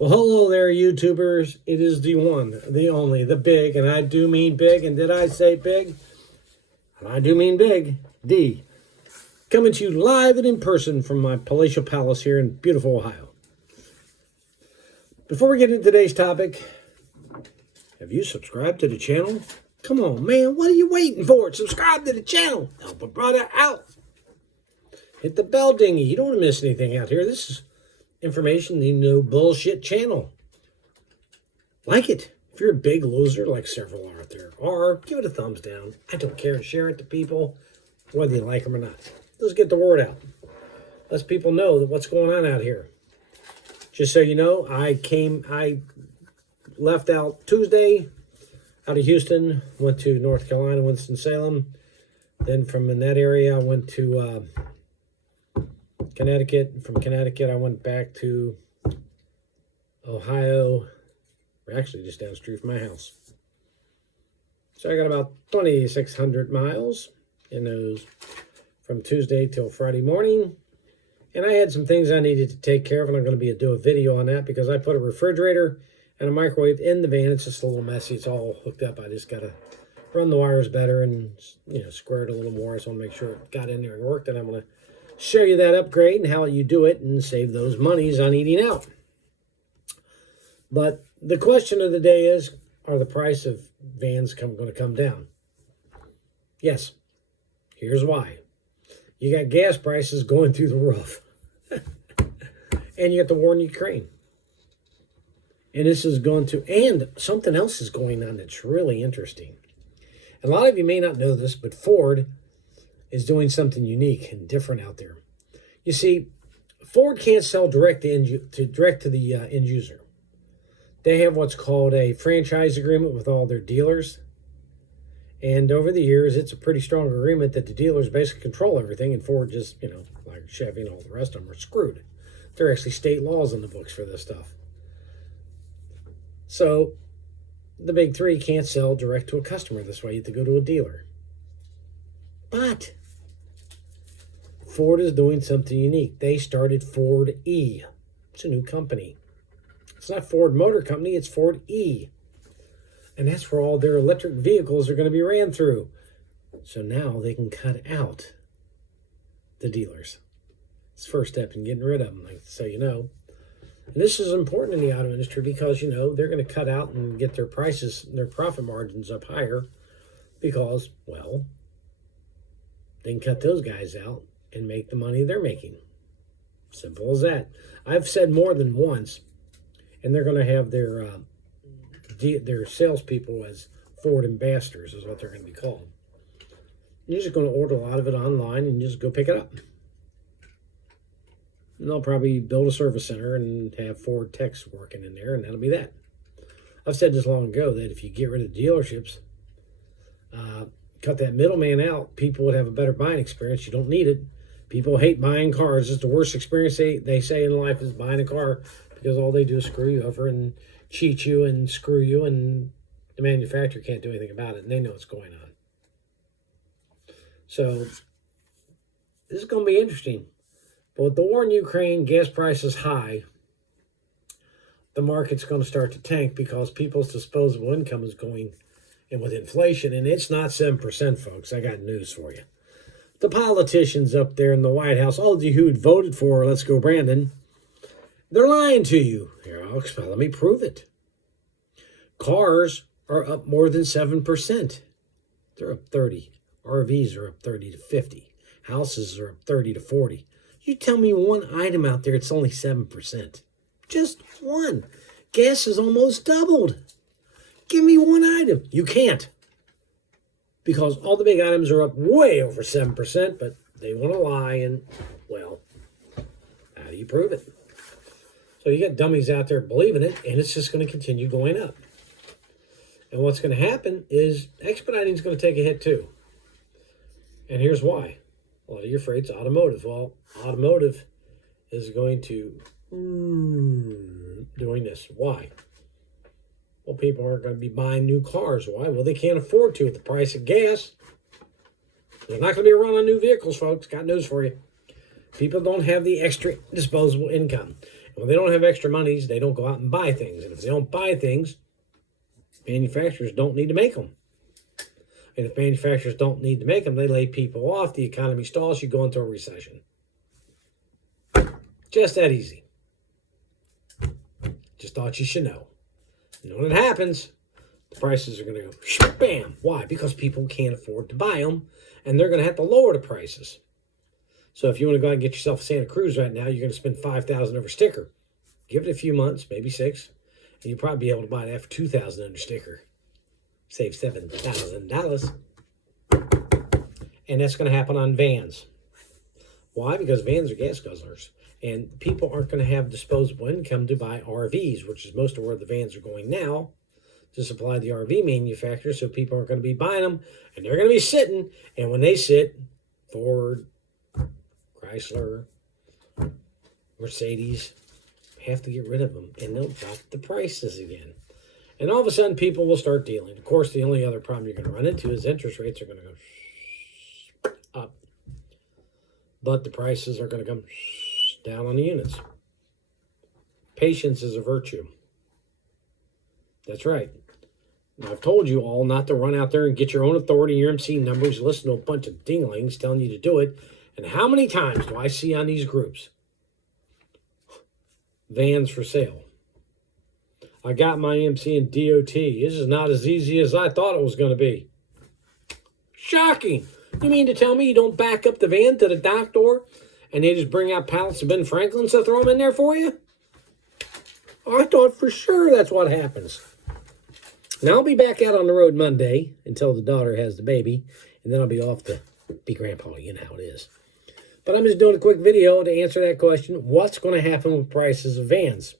Well, hello there, YouTubers. It is the one, the only, the big, and I do mean big. And did I say big? And I do mean big. D. Coming to you live and in person from my palatial palace here in beautiful Ohio. Before we get into today's topic, have you subscribed to the channel? Come on, man. What are you waiting for? Subscribe to the channel. Help a brother out. Hit the bell dingy. You don't want to miss anything out here. This is information, no bullshit channel. Like it. If you're a big loser, like several out there are, give it a thumbs down. I don't care. Share it to people, whether you like them or not. Let's get the word out. Let people know that what's going on out here. Just so you know, I left out Tuesday out of Houston, went to North Carolina, Winston-Salem. Then from in that area, I went to Connecticut. From Connecticut, I went back to Ohio. We're actually just down the street from my house. So I got about 2,600 miles in those from Tuesday till Friday morning. And I had some things I needed to take care of, and I'm going to do a video on that because I put a refrigerator and a microwave in the van. It's just a little messy. It's all hooked up. I just got to run the wires better and, square it a little more. I just want to make sure it got in there and worked, and I'm going to show you that upgrade and how you do it and save those monies on eating out. But the question of the day is, are the price of vans going to come down? Yes. Here's why. You got gas prices going through the roof. And you got the war in Ukraine. And this is going to, and something else is going on that's really interesting. A lot of you may not know this, but Ford is doing something unique and different out there. You see, Ford can't sell direct to the end user. They have what's called a franchise agreement with all their dealers. And over the years, it's a pretty strong agreement that the dealers basically control everything, and Ford just, like Chevy and all the rest of them are screwed. There are actually state laws in the books for this stuff. So the big three can't sell direct to a customer this way. You have to go to a dealer. But Ford is doing something unique. They started Ford E. It's a new company. It's not Ford Motor Company, it's Ford E. And that's where all their electric vehicles are going to be ran through. So now they can cut out the dealers. It's the first step in getting rid of them, so you know. And this is important in the auto industry because, they're going to cut out and get their prices, their profit margins up higher because, well, they can cut those guys out and make the money they're making. Simple as that. I've said more than once, and they're going to have their salespeople as Ford ambassadors is what they're going to be called. You're just going to order a lot of it online and you just go pick it up. And they'll probably build a service center and have Ford techs working in there, and that'll be that. I've said this long ago that if you get rid of dealerships, cut that middleman out, people would have a better buying experience. You don't need it. People hate buying cars. It's the worst experience they say in life is buying a car because all they do is screw you over and cheat you and screw you, and the manufacturer can't do anything about it, and they know what's going on. So this is going to be interesting. But with the war in Ukraine, gas prices high, the market's going to start to tank because people's disposable income is going, and with inflation, and it's not 7%, folks. I got news for you. The politicians up there in the White House, all of you who voted for Let's Go Brandon, they're lying to you. Here, let me prove it. Cars are up more than 7%. They're up 30. RVs are up 30 to 50. Houses are up 30 to 40. You tell me one item out there, it's only 7%. Just one. Gas has almost doubled. Give me one item. You can't. Because all the big items are up way over 7%, but they want to lie, and, well, how do you prove it? So you got dummies out there believing it, and it's just going to continue going up. And what's going to happen is Expediting is going to take a hit too. And here's why. A lot of your freight's automotive. Well, automotive is going to doing this. Why? Well, people aren't going to be buying new cars. Why? Well, they can't afford to at the price of gas. There's not going to be a run on new vehicles, folks. Got news for you. People don't have the extra disposable income. Well, they don't have extra monies. They don't go out and buy things. And if they don't buy things, manufacturers don't need to make them. And if manufacturers don't need to make them, they lay people off. The economy stalls. You go into a recession. Just that easy. Just thought you should know. And when it happens, the prices are going to go bam. Why? Because people can't afford to buy them, and they're going to have to lower the prices. So if you want to go out and get yourself a Santa Cruz right now, you're going to spend $5,000 over sticker. Give it a few months, maybe 6, and you'll probably be able to buy it for $2,000 under sticker. Save $7,000. And that's going to happen on vans. Why? Because vans are gas guzzlers. And people aren't going to have disposable income to buy RVs, which is most of where the vans are going now, to supply the RV manufacturers. So people aren't going to be buying them, and they're going to be sitting. And when they sit, Ford, Chrysler, Mercedes have to get rid of them, and they'll drop the prices again. And all of a sudden, people will start dealing. Of course, the only other problem you're going to run into is interest rates are going to go up. But the prices are going to come down on the units. Patience is a virtue. That's right. Now, I've told you all not to run out there and get your own authority, your MC numbers, listen to a bunch of dinglings telling you to do it. And how many times do I see on these groups? Vans for sale. I got my MC in DOT. This is not as easy as I thought it was going to be. Shocking. You mean to tell me you don't back up the van to the dock door and they just bring out pallets of Ben Franklin's to throw them in there for you? I thought for sure that's what happens. Now I'll be back out on the road Monday until the daughter has the baby, and then I'll be off to be grandpa. You know how it is. But I'm just doing a quick video to answer that question. What's going to happen with prices of vans?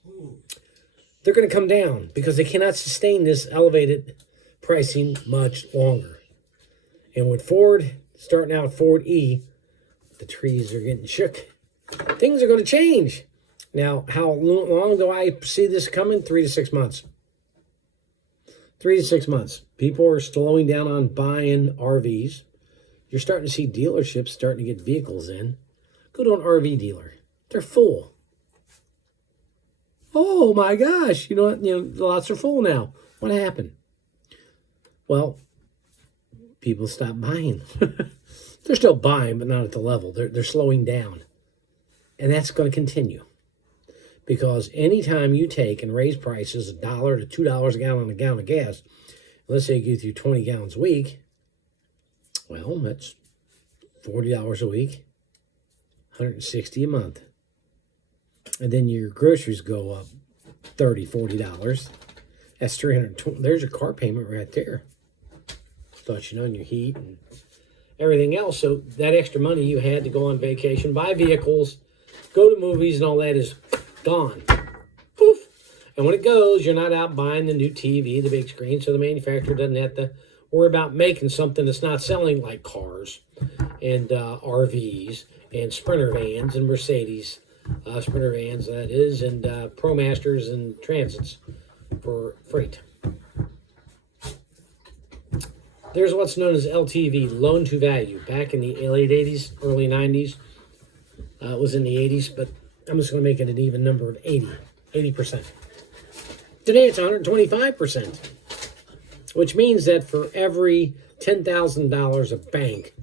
They're going to come down because they cannot sustain this elevated pricing much longer. And with Ford, starting out Ford E, the trees are getting shook. Things are going to change. Now, how long do I see this coming? 3 to 6 months. 3 to 6 months. People are slowing down on buying RVs. You're starting to see dealerships starting to get vehicles in. Go to an RV dealer. They're full. Oh my gosh. You know what? The lots are full now. What happened? Well, people stopped buying. They're still buying, but not at the level. They're slowing down. And that's going to continue. Because anytime you take and raise prices $1 to $2 a gallon of gas, let's say you go through 20 gallons a week, well, that's $40 a week, $160 a month. And then your groceries go up $30, $40. That's $320. There's your car payment right there. Thought on your heat and everything else. So that extra money you had to go on vacation, buy vehicles, go to movies and all that is gone. Poof. And when it goes, you're not out buying the new TV, the big screen, so the manufacturer doesn't have to worry about making something that's not selling, like cars and RVs and Sprinter vans and Mercedes Sprinter vans, that is, and ProMasters and Transits for freight. There's what's known as LTV, loan to value. Back in the late 80s, early 90s, it was in the 80s, but I'm just going to make it an even number of 80%. Today it's 125%, which means that for every $10,000 a bank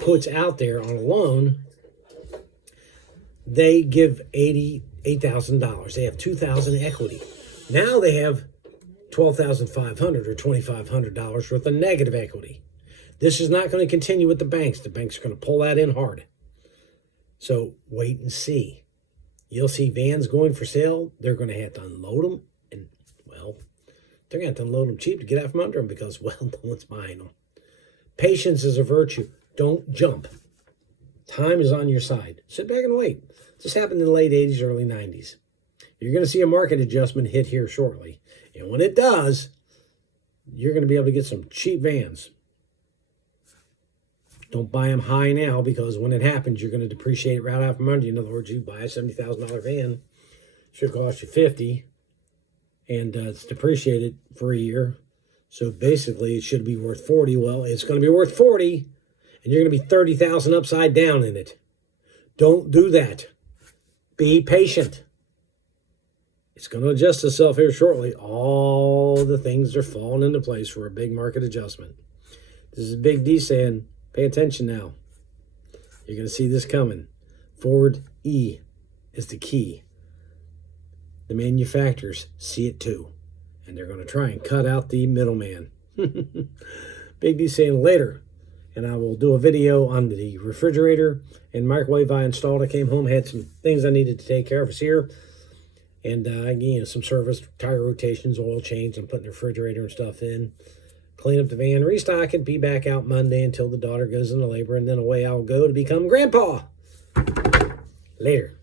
puts out there on a loan, they give $88,000. They have $2,000 equity. Now they have $12,500 or $2,500 worth of negative equity. This is not going to continue with the banks. The banks are going to pull that in hard. So wait and see. You'll see vans going for sale. They're going to have to unload them. And, well, they're going to have to unload them cheap to get out from under them because, well, no one's buying them. Patience is a virtue. Don't jump. Time is on your side. Sit back and wait. This happened in the late 80s, early 90s. You're going to see a market adjustment hit here shortly. And when it does, you're going to be able to get some cheap vans. Don't buy them high now because when it happens, you're going to depreciate right out from under you. In other words, you buy a $70,000 van, should cost you $50,000, and it's depreciated for a year. So basically, it should be worth $40,000. Well, it's going to be worth $40,000, and you're going to be $30,000 upside down in it. Don't do that. Be patient. It's going to adjust itself here shortly. All the things are falling into place for a big market adjustment. This is Big D saying, pay attention now. You're going to see this coming. Forward E is the key. The manufacturers see it too. And they're going to try and cut out the middleman. Big D saying later. And I will do a video on the refrigerator and microwave I installed. I came home, had some things I needed to take care of. It's here. And, some service, tire rotations, oil change. I'm putting the refrigerator and stuff in. Clean up the van, restock it, be back out Monday until the daughter goes into labor. And then away I'll go to become grandpa. Later.